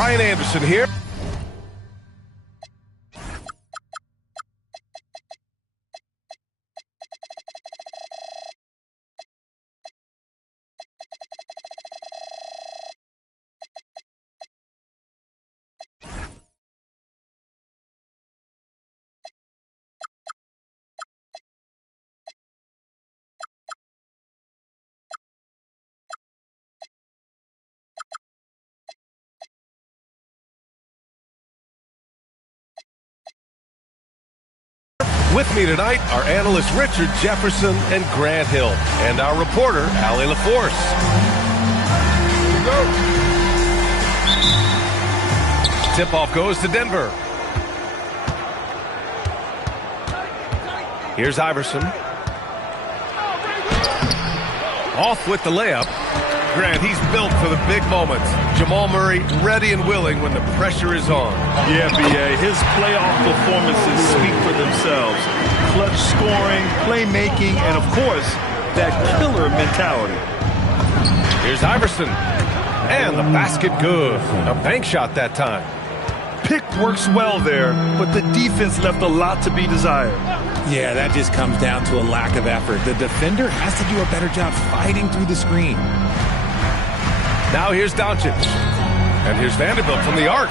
Brian Anderson here. With me tonight are analysts Richard Jefferson and Grant Hill, and our reporter, Allie LaForce. Tip-off goes to Denver. Here's Iverson. Off with the layup. Grant, he's built for the big moments. Jamal Murray ready and willing when the pressure is on. Yeah, B.A. His playoff performances speak for themselves. Clutch scoring, playmaking, and, of course, that killer mentality. Here's Iverson. And the basket good. A bank shot that time. Pick works well there, but the defense left a lot to be desired. Yeah, that just comes down to a lack of effort. The defender has to do a better job fighting through the screen. Now here's Doncic. And here's Vanderbilt from the arc.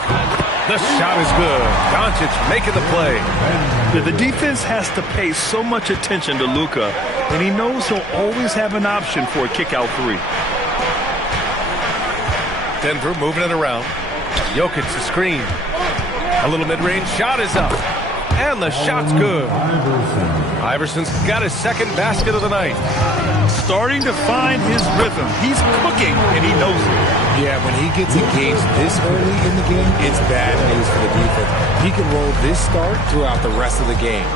The shot is good. Doncic making the play. The defense has to pay so much attention to Luka, and he knows he'll always have an option for a kick-out three. Denver moving it around. Jokic the screen. A little mid-range shot is up. And the shot's good. Iverson's got his second basket of the night. Starting to find his rhythm. He's cooking, and he knows it. Yeah, when he gets engaged this early in the game, it's bad news for the defense. He can roll this start throughout the rest of the game.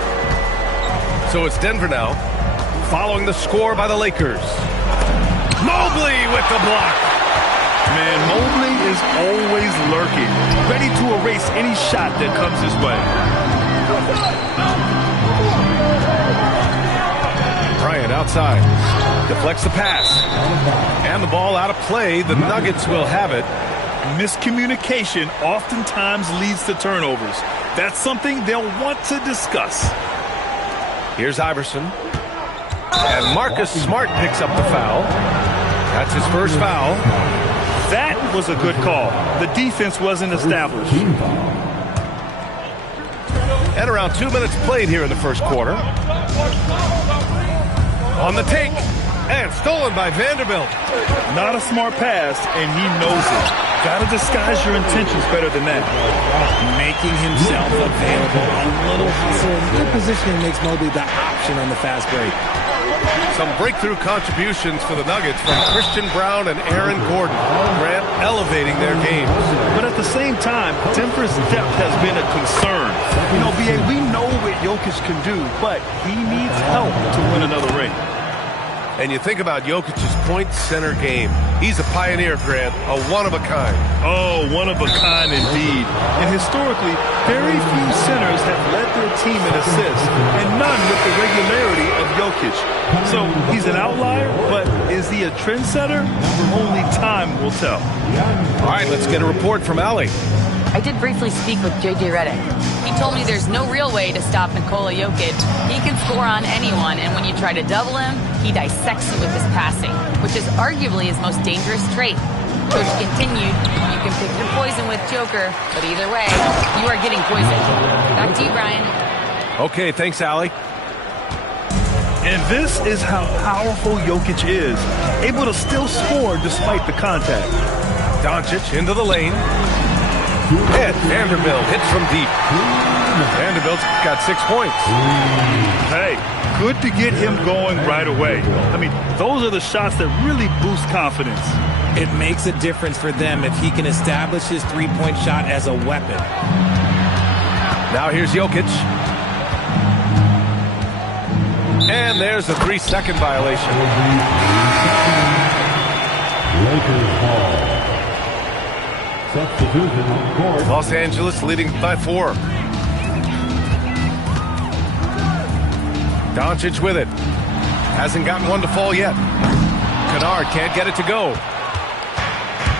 So it's Denver now, following the score by the Lakers. Mobley with the block. Man, Mobley is always lurking, ready to erase any shot that comes his way. Bryant outside. Deflects the pass. And the ball out of play. The Nuggets will have it. Miscommunication oftentimes leads to turnovers. That's something they'll want to discuss. Here's Iverson. And Marcus Smart picks up the foul. That's his first foul. That was a good call. The defense wasn't established. And around 2 minutes played here in the first quarter. On the take. And stolen by Vanderbilt. Not a smart pass, and he knows it. Got to disguise your intentions better than that. Making himself available. A little hustle. Good positioning makes Mobley the option on the fast break. Some breakthrough contributions for the Nuggets from Christian Brown and Aaron Gordon. Grant elevating their games. But at the same time, Denver's depth has been a concern. You know, B.A., we know what Jokic can do, but he needs help to win another ring. And you think about Jokic's point center game. He's a pioneer, Grant, a one-of-a-kind. Oh, one-of-a-kind indeed. And historically, very few centers have led their team in assists, and none with the regularity of Jokic. So he's an outlier, but is he a trendsetter? Only time will tell. All right, let's get a report from Allie. I did briefly speak with J.J. Redick. He told me there's no real way to stop Nikola Jokic. He can score on anyone, and when you try to double him, he dissects you with his passing, which is arguably his most dangerous trait. Coach continued, you can pick your poison with Joker, but either way, you are getting poisoned. Back to you, Brian. Okay, thanks, Allie. And this is how powerful Jokic is, able to still score despite the contact. Doncic into the lane. And Vanderbilt hits from deep. Vanderbilt's got 6 points. Hey, good to get him going right away. I mean, those are the shots that really boost confidence. It makes a difference for them if he can establish his three-point shot as a weapon. Now here's Jokic. And there's a 3-second violation. Lakers ball. Substitution on court. Los Angeles leading by 4. Doncic with it. Hasn't gotten one to fall yet. Kennard can't get it to go.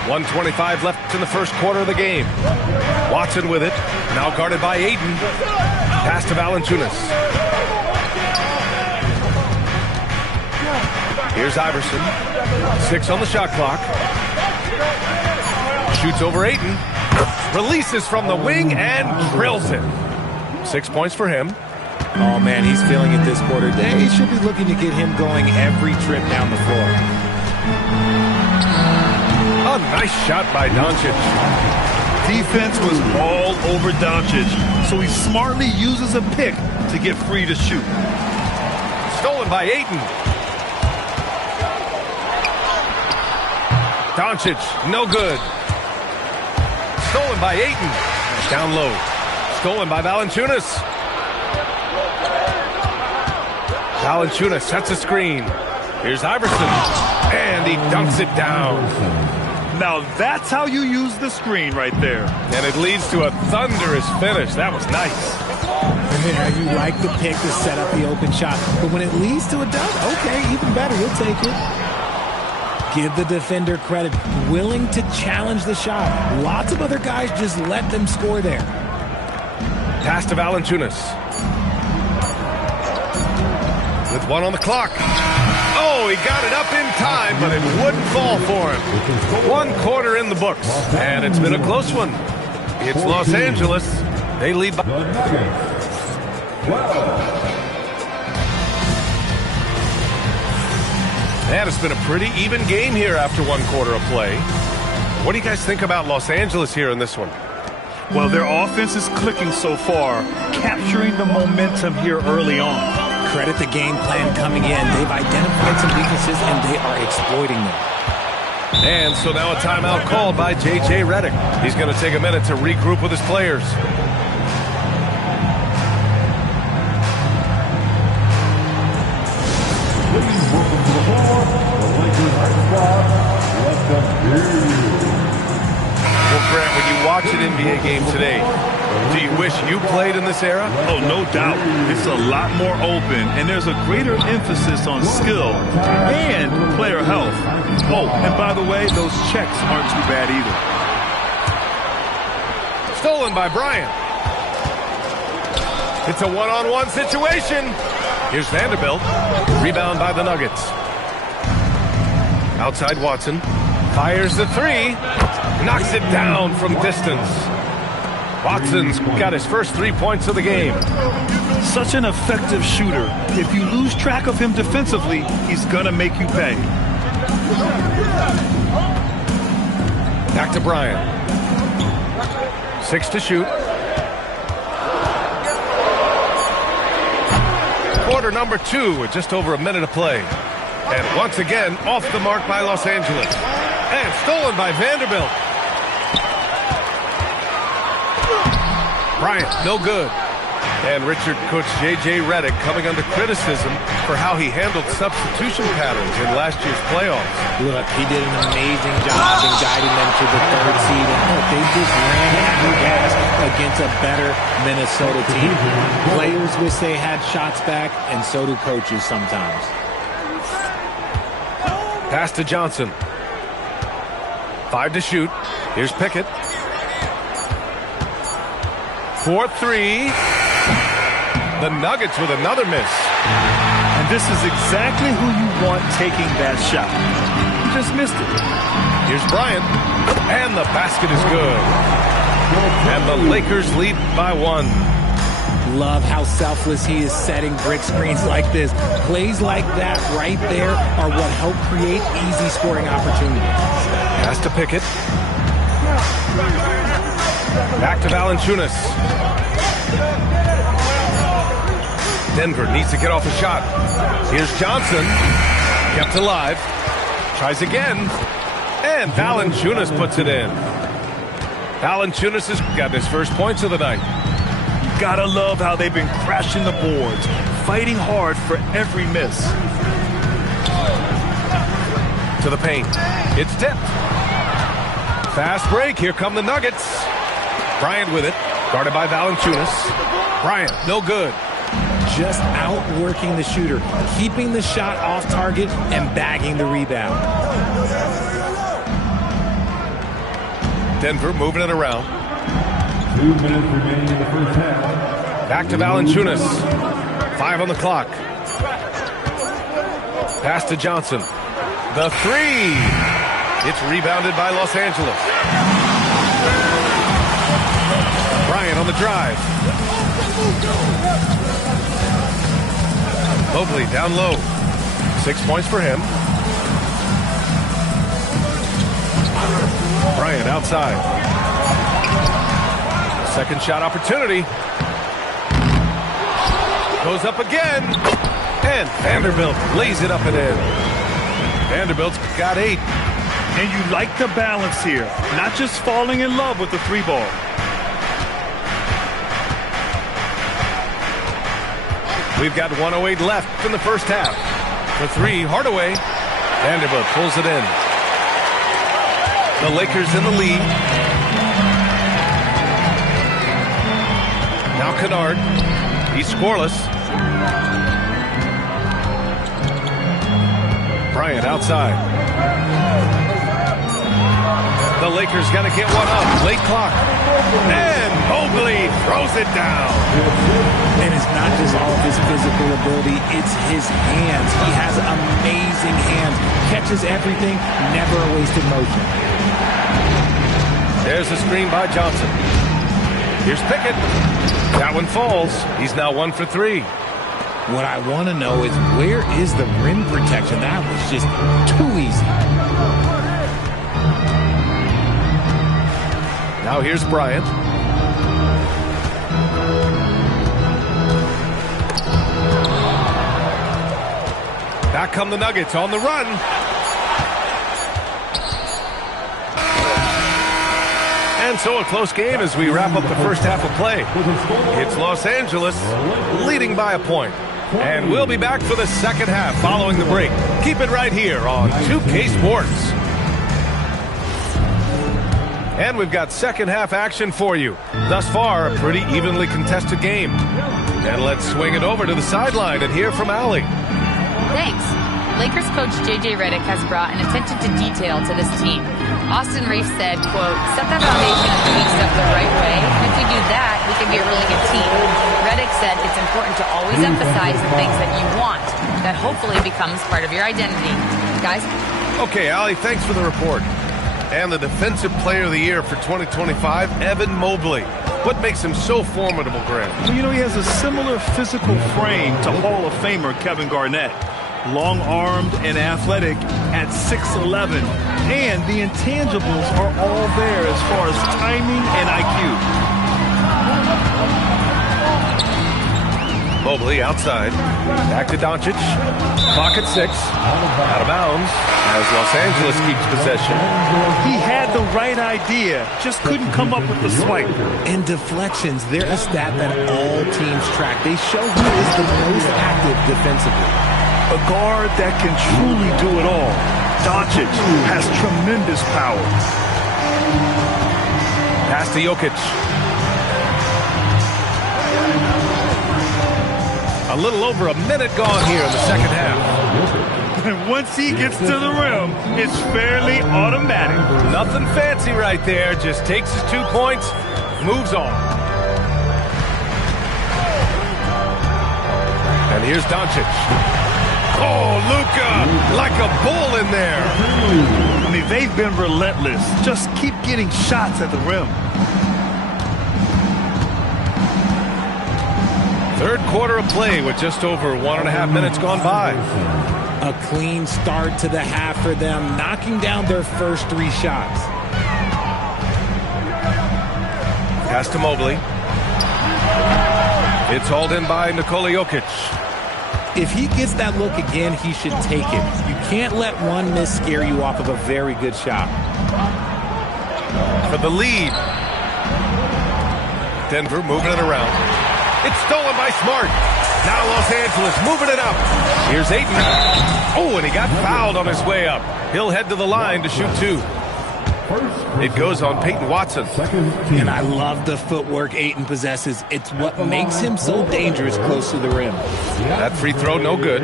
1:25 left in the first quarter of the game. Watson with it. Now guarded by Aiden. Pass to Valanciunas. Here's Iverson. 6 on the shot clock. Shoots over Aiden. Releases from the wing and drills it. 6 points for him. Oh, man, he's feeling it this quarter. They should be looking to get him going every trip down the floor. A nice shot by Doncic. Defense was all over Doncic, so he smartly uses a pick to get free to shoot. Stolen by Ayton. Doncic, no good. Stolen by Ayton. Down low. Stolen by Valanciunas. Valanciunas sets a screen. Here's Iverson. And he dunks it down. Now that's how you use the screen right there. And it leads to a thunderous finish. That was nice. Yeah, you like the pick to set up the open shot. But when it leads to a dunk, okay, even better. You'll take it. Give the defender credit. Willing to challenge the shot. Lots of other guys just let them score there. Pass to Valanciunas. With 1 on the clock. Oh, he got it up in time, but it wouldn't fall for him. 1 quarter in the books, and it's been a close one. It's Los Angeles. They lead by... And it's been a pretty even game here after 1 quarter of play. What do you guys think about Los Angeles here in this one? Well, their offense is clicking so far, capturing the momentum here early on. Credit the game plan coming in. They've identified some weaknesses, and they are exploiting them. And so now a timeout called by J.J. Redick. He's going to take a minute to regroup with his players. Please welcome to the floor, the Lakers squad. Well, Grant, when you watch an NBA game today, do you wish you played in this era? Oh, no doubt. It's a lot more open, and there's a greater emphasis on skill and player health. Oh, and by the way, those checks aren't too bad either. Stolen by Bryant. It's a one-on-one situation. Here's Vanderbilt. Rebound by the Nuggets. Outside Watson. Fires the 3. Knocks it down from distance. Watson's got his first 3 points of the game. Such an effective shooter. If you lose track of him defensively, he's going to make you pay. Back to Bryant. 6 to shoot. Quarter number 2 with just over a minute to play. And once again, off the mark by Los Angeles. And stolen by Vanderbilt. Bryant, no good. And Richard, Coach J.J. Redick coming under criticism for how he handled substitution patterns in last year's playoffs. Look, he did an amazing job in guiding them to the 3rd seed. And look, they just ran out of gas against a better Minnesota team. Players wish they had shots back, and so do coaches sometimes. Pass to Johnson. 5 to shoot. Here's Pickett. 4-3. The Nuggets with another miss. And this is exactly who you want taking that shot. He just missed it. Here's Bryant. And the basket is good. And the Lakers lead by 1. Love how selfless he is setting brick screens like this. Plays like that right there are what help create easy scoring opportunities. Pass to Pickett. Back to Valanciunas. Denver needs to get off a shot. Here's Johnson. Kept alive. Tries again. And Valanciunas puts it in. Valanciunas has got his first points of the night. Gotta love how they've been crashing the boards, fighting hard for every miss. To the paint. It's tipped. Fast break. Here come the Nuggets. Bryant with it. Guarded by Valanciunas. Bryant, no good. Just outworking the shooter, keeping the shot off target and bagging the rebound. Denver moving it around. 2 minutes remaining in the first half. Back to Valanciunas. 5 on the clock. Pass to Johnson. The three. It's rebounded by Los Angeles. Bryant on the drive. Mobley down low. 6 points for him. Bryant outside. Second shot opportunity. Goes up again. And Vanderbilt lays it up and in. Vanderbilt's got 8. And you like the balance here. Not just falling in love with the 3-ball. We've got 1:08 left in the first half. The 3, Hardaway. Vanderbilt pulls it in. The Lakers in the lead. Now Kennard. He's scoreless. Bryant outside. The Lakers got to get one up. Late clock. And Mobley throws it down. And it's not just all of his physical ability, it's his hands. He has amazing hands. Catches everything, never a wasted motion. There's a screen by Johnson. Here's Pickett. That one falls. He's now 1 for 3. What I want to know is, where is the rim protection? That was just too easy. Now here's Bryant. Back come the Nuggets on the run. And so a close game as we wrap up the first half of play. It's Los Angeles leading by a point. And we'll be back for the second half following the break. Keep it right here on 2K Sports. And we've got second half action for you. Thus far, a pretty evenly contested game. And let's swing it over to the sideline and hear from Allie. Thanks. Lakers coach J.J. Redick has brought an attention to detail to this team. Austin Reeves said, quote, set the foundation of doing stuff the right way, and if we do that, we can be a really good team. Redick said it's important to always emphasize the things that you want. That hopefully becomes part of your identity. Guys? Okay, Allie, thanks for the report. And the Defensive Player of the Year for 2025, Evan Mobley. What makes him so formidable, Grant? Well, you know, he has a similar physical frame to Hall of Famer Kevin Garnett. Long-armed and athletic at 6'11". And the intangibles are all there as far as timing and IQ. Mobley outside. Back to Doncic. Clock at 6. Out of bounds as Los Angeles keeps possession. He had the right idea, just couldn't come up with the swipe. And deflections, they're a stat that all teams track. They show who is the most active defensively. A guard that can truly do it all. Doncic has tremendous power. Pass to Jokic. A little over a minute gone here in the second half. And once he gets to the rim, it's fairly automatic. Nothing fancy right there. Just takes his 2 points, moves on. And here's Doncic. Oh, Luka, like a bull in there. I mean, they've been relentless. Just keep getting shots at the rim. Third quarter of play with just over 1.5 minutes gone by. A clean start to the half for them, knocking down their first 3 shots. Pass to Mobley. It's hauled in by Nikola Jokic. If he gets that look again, he should take it. You can't let one miss scare you off of a very good shot. For the lead. Denver moving it around. It's stolen by Smart. Now Los Angeles moving it up. Here's Ayton. Oh, and he got fouled on his way up. He'll head to the line to shoot 2. It goes on Peyton Watson. And I love the footwork Ayton possesses. It's what makes him so dangerous close to the rim. That free throw, no good.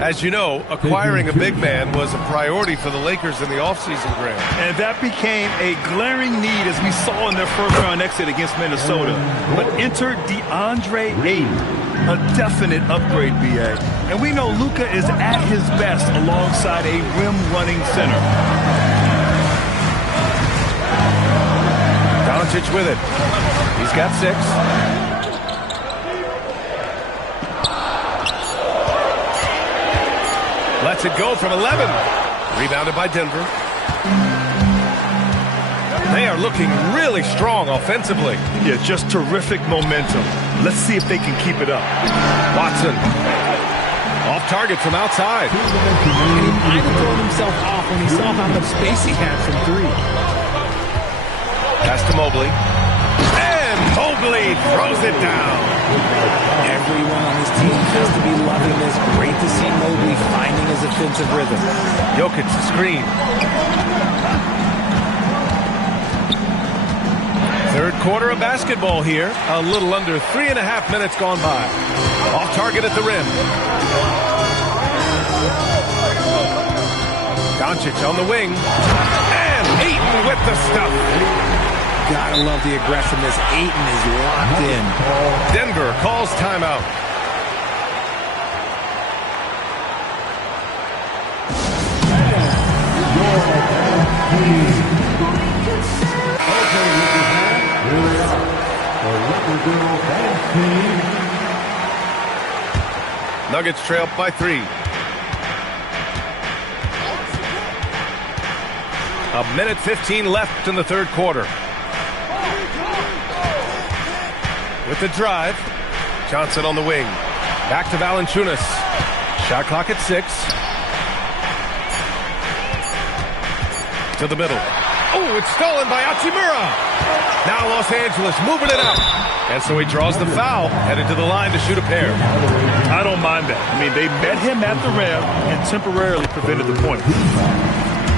As you know, acquiring a big man was a priority for the Lakers in the offseason, Graham. And that became a glaring need as we saw in their first-round exit against Minnesota. But enter DeAndre Ayton, a definite upgrade, BA. And we know Luka is at his best alongside a rim-running center. Doncic with it. He's got 6. Lets it go from 11. Rebounded by Denver. They are looking really strong offensively. Yeah, just terrific momentum. Let's see if they can keep it up. Watson. Off target from outside. And he might have thrown himself off when he saw how much space he had from 3. Pass to Mobley. And Mobley throws it down. Everyone on this team has to be loving this. Great to see Mobley finding his offensive rhythm. Jokic the screen. Third quarter of basketball here. A little under 3.5 minutes gone by. Off target at the rim. Doncic on the wing. And Ayton with the stuff. Gotta love the aggressiveness. Ayton is locked in. Denver calls timeout. Nuggets trail by 3. A minute 15 left in the third quarter. With the drive, Johnson on the wing. Back to Valanciunas. Shot clock at 6. To the middle. Oh, it's stolen by Hachimura. Now Los Angeles moving it up. And so he draws the foul, headed to the line to shoot a pair. I don't mind that. I mean, they met him at the rim and temporarily prevented the point.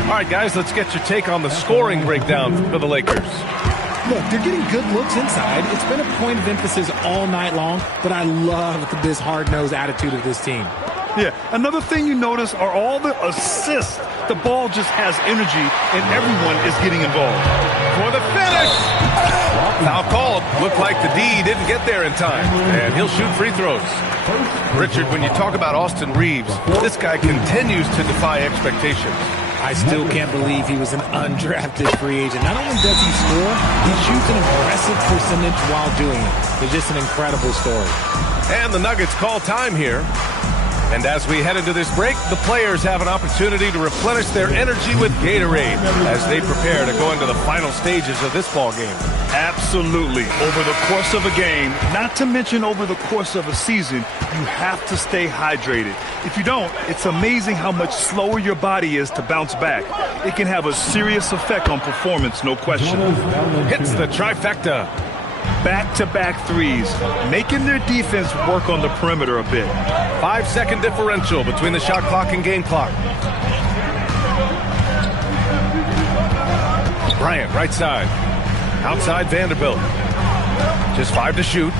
All right, guys, let's get your take on the scoring breakdown for the Lakers. Look, they're getting good looks inside. It's been a point of emphasis all night long, but I love this hard-nosed attitude of this team. Yeah, another thing you notice are all the assists. The ball just has energy, and everyone is getting involved. For the finish! Foul called. Looked like the D didn't get there in time, and he'll shoot free throws. Richard, when you talk about Austin Reeves, this guy continues to defy expectations. I still can't believe he was an undrafted free agent. Not only does he score, he shoots an impressive percentage while doing it. It's just an incredible story. And the Nuggets call time here. And as we head into this break, the players have an opportunity to replenish their energy with Gatorade as they prepare to go into the final stages of this ball game. Absolutely. Over the course of a game, not to mention over the course of a season, you have to stay hydrated. If you don't, it's amazing how much slower your body is to bounce back. It can have a serious effect on performance, no question. Hits the trifecta. Back-to-back threes, making their defense work on the perimeter a bit. 5-second differential between the shot clock and game clock. Bryant, right side. Outside Vanderbilt. Just 5 to shoot.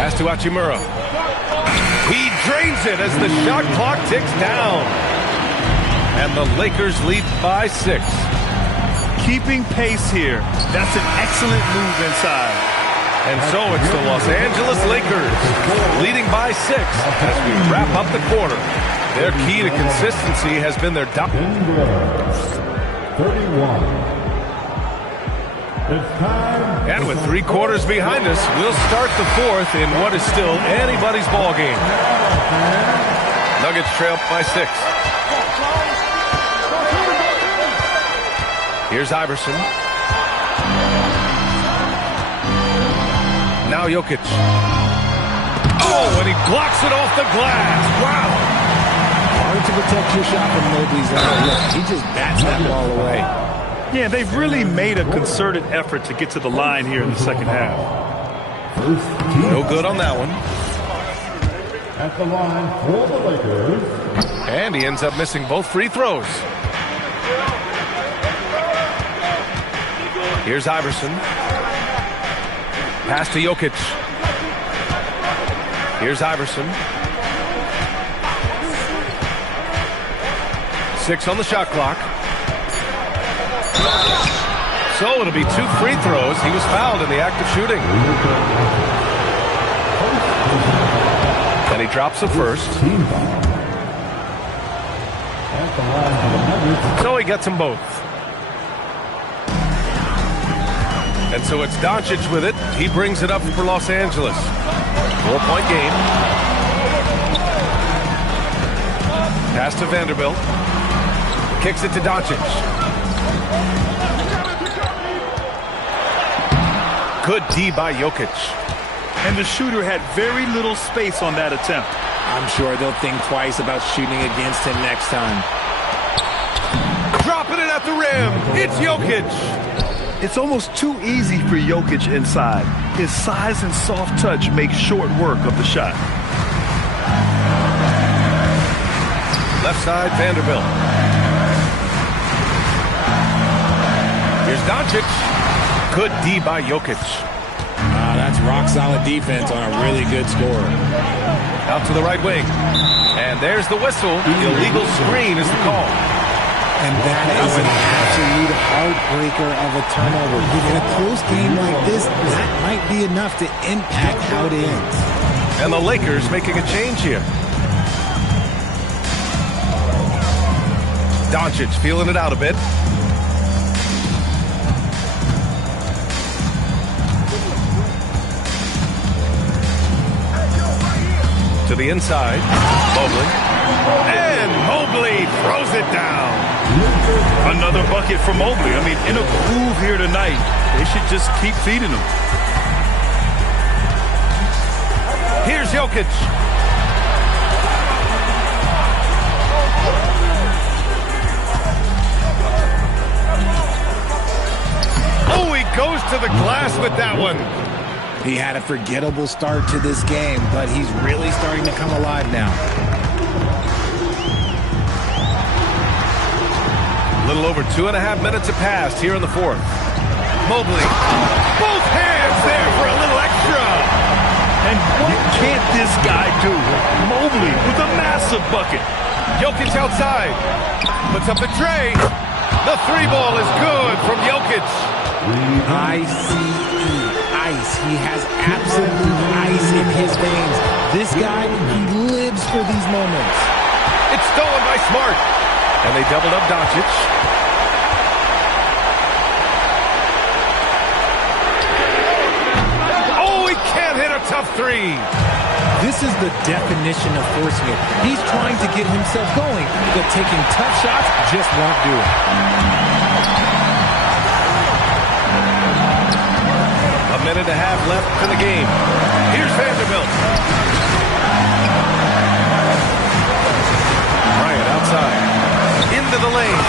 Pass to Hachimura. He drains it as the shot clock ticks down. And the Lakers lead by 6. Keeping pace here. That's an excellent move inside. And so it's the Los Angeles Lakers leading by 6 as we wrap up the quarter. Their key to consistency has been their 31. It's time. And with 3 quarters behind us, we'll start the 4th in what is still anybody's ball game. Nuggets trail by 6. Here's Iverson. Now Jokic. Oh, and he blocks it off the glass. Wow. Hard to protect your shot from Mobley's line. Look, he just bats that ball away. Yeah, they've really made a concerted effort to get to the line here in the second half. No good on that one. At the line for the Lakers. And he ends up missing both free throws. Here's Iverson. Pass to Jokic. Here's Iverson. 6 on the shot clock. So it'll be 2 free throws. He was fouled in the act of shooting. And he drops the first. So he gets them both. And so it's Doncic with it. He brings it up for Los Angeles. 4-point game. Pass to Vanderbilt. Kicks it to Doncic. Good D by Jokic. And the shooter had very little space on that attempt. I'm sure they'll think twice about shooting against him next time. Dropping it at the rim. It's Jokic. It's almost too easy for Jokic inside. His size and soft touch make short work of the shot. Left side, Vanderbilt. Here's Doncic. Good D by Jokic. That's rock-solid defense on a really good score. Out to the right wing. And there's the whistle. Illegal screen is the call. And that is an absolute heartbreaker of a turnover. In a close game like this, that might be enough to impact how it ends. And the Lakers making a change here. Doncic feeling it out a bit. To the inside, Mobley. And Mobley throws it down. Another bucket for Mobley. I mean, in a groove here tonight, they should just keep feeding him. Here's Jokic. Oh, he goes to the glass with that one. He had a forgettable start to this game, but he's really starting to come alive now. A little over 2.5 minutes have passed here in the fourth. Mobley, both hands there for a little extra. And what can't this guy do? Mobley with a massive bucket. Jokic outside. Puts up the tray. The 3 ball is good from Jokic. Ice. He has absolute ice in his veins. This guy, he lives for these moments. It's stolen by Smart. And they doubled up Doncic. Oh, he can't hit a tough 3. This is the definition of forcing it. He's trying to get himself going, but taking tough shots just won't do it. A minute and a half left in the game. Here's Vanderbilt. Bryant outside. Into the lane.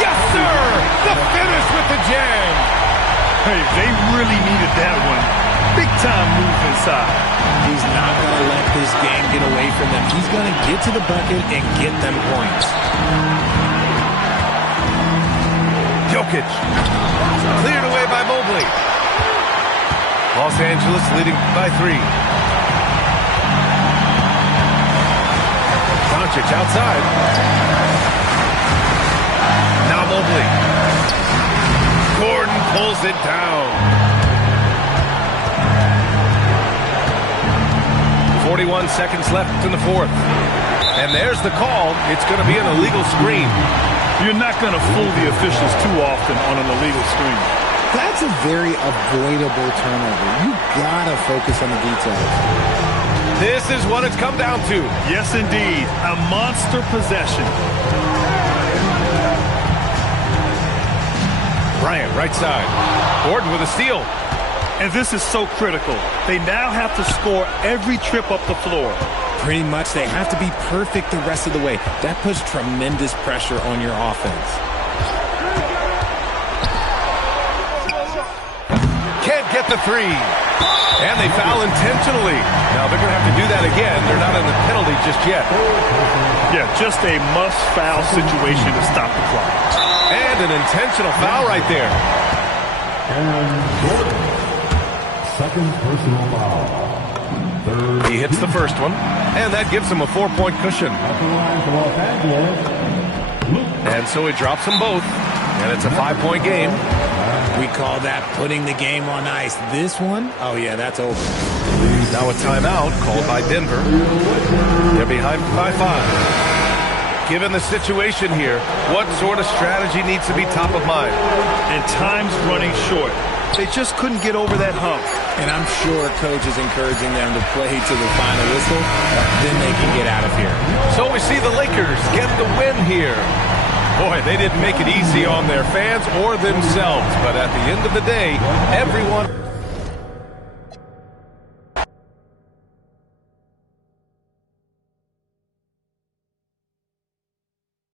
Yes, sir! The finish with the jam. Hey, they really needed that one. Big time move inside. He's not going to let this game get away from them. He's going to get to the bucket and get them points. Jokic. Cleared away by Mobley. Los Angeles leading by 3. Doncic outside. Now Mobley. Gordon pulls it down. 41 seconds left in the fourth. And there's the call. It's going to be an illegal screen. You're not going to fool the officials too often on an illegal screen. That's a very avoidable turnover. You gotta focus on the details. This is what it's come down to. Yes, indeed. A monster possession. Bryant, right side. Gordon with a steal. And this is so critical. They now have to score every trip up the floor. Pretty much, they have to be perfect the rest of the way. That puts tremendous pressure on your offense. Can't get the 3. And they foul intentionally. Now they're going to have to do that again. They're not in the penalty just yet. Yeah, just a must-foul situation to stop the clock. And an intentional foul right there. Second personal foul. Third. He hits the first one, and that gives him a 4-point cushion. At the line for Los Angeles, And so he drops them both, and it's a 5-point game. We call that putting the game on ice. This one, oh yeah, that's over. Now a timeout called by Denver. They're behind by 5. Given the situation here, what sort of strategy needs to be top of mind? And time's running short. They just couldn't get over that hump. And I'm sure coach is encouraging them to play to the final whistle. Then they can get out of here. So we see the Lakers get the win here. Boy, they didn't make it easy on their fans or themselves. But at the end of the day, everyone...